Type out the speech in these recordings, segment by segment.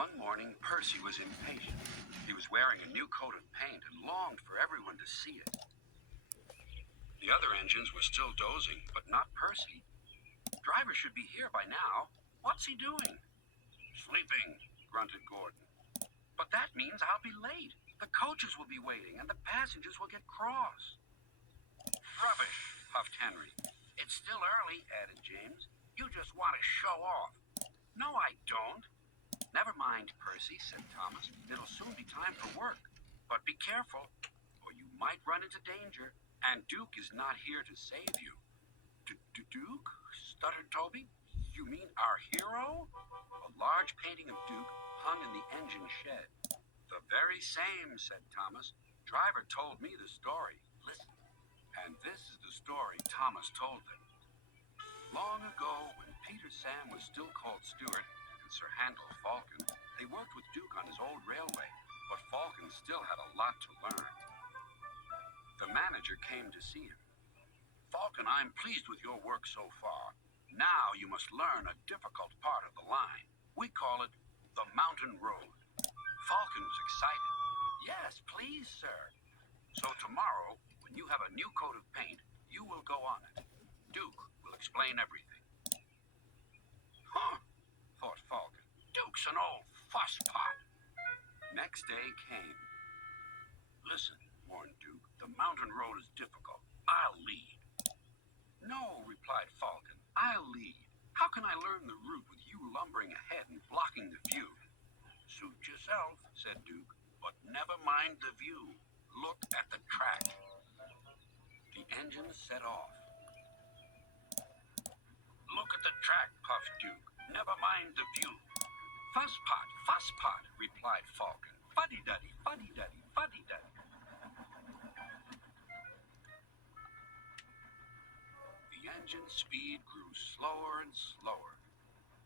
One morning, Percy was impatient. He was wearing a new coat of paint and longed for everyone to see it. The other engines were still dozing, but not Percy. Driver should be here by now. What's he doing? Sleeping, grunted Gordon. But that means I'll be late. The coaches will be waiting, and the passengers will get cross. Rubbish, puffed Henry. It's still early, added James. You just want to show off. No, I don't. Never mind, Percy, said Thomas. It'll soon be time for work. But be careful, or you might run into danger. And Duke is not here to save you. Duke? Stuttered Toby. You mean our hero? A large painting of Duke hung in the engine shed. The very same, said Thomas. Driver told me the story. Listen. And this is the story Thomas told them. Long ago, when Peter Sam was still called Stuart and Sir Handel Falcon, they worked with Duke on his old railway, but Falcon still had a lot to learn. The manager came to see him. Falcon, I'm pleased with your work so far. Now you must learn a difficult part of the line. We call it the mountain road. Falcon was excited. Yes, please, sir. So tomorrow, when you have a new coat of paint, you will go on it. Duke will explain everything. Huh, thought Falcon. Duke's an old fusspot. Next day came. Listen, warned Duke, the mountain road is difficult. I'll lead. No, replied Falcon, I'll lead. How can I learn the route with you lumbering ahead and blocking the view? Suit yourself, said Duke, but never mind the view. Look at the track. The engine set off. Look at the track, puffed Duke. Never mind the view. Fusspot, replied Falcon. Fuddy-duddy, fuddy-duddy, fuddy-duddy. The engine speed grew slower and slower.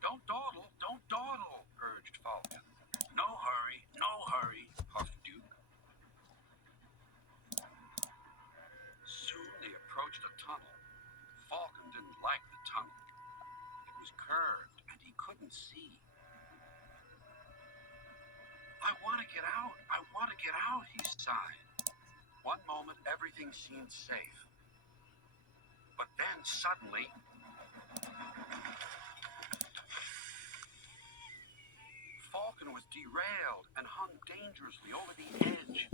Don't dawdle, urged Falcon. No hurry, puffed Duke. Soon they approached a tunnel. Falcon didn't like the tunnel. It was curved, and he couldn't see. I want to get out, he sighed. One moment, everything seemed safe. But then, suddenly, Falcon was derailed and hung dangerously over the edge.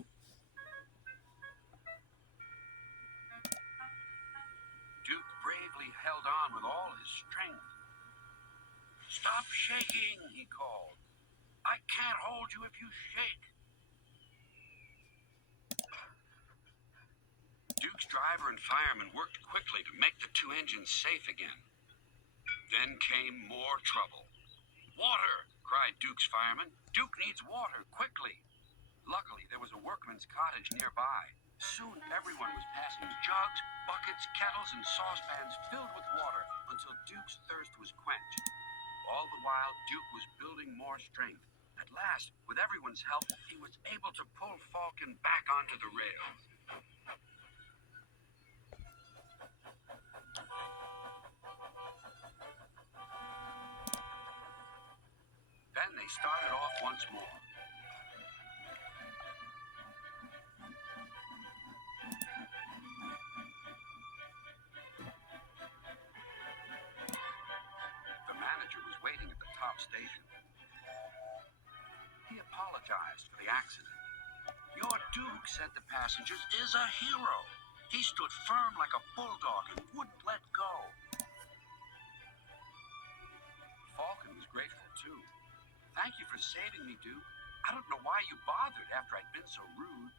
Duke bravely held on with all his strength. Stop shaking, he called. I can't hold you if you shake. Duke's driver and fireman worked quickly to make the two engines safe again. Then came more trouble. Water, cried Duke's fireman. Duke needs water, quickly. Luckily, there was a workman's cottage nearby. Soon everyone was passing jugs, buckets, kettles, and saucepans filled with water until Duke's thirst was quenched. All the while, Duke was building more strength. At last, with everyone's help, he was able to pull Falcon back onto the rails. Then they started off once more. The manager was waiting at the top station. He apologized for the accident. Your Duke, said the passengers, is a hero. He stood firm like a bulldog and wouldn't let go. Falcon was grateful, too. Thank you for saving me, Duke. I don't know why you bothered after I'd been so rude.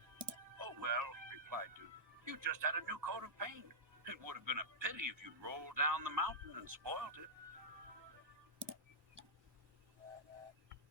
Oh, well, replied Duke. You just had a new coat of paint. It would have been a pity if you'd rolled down the mountain and spoiled it.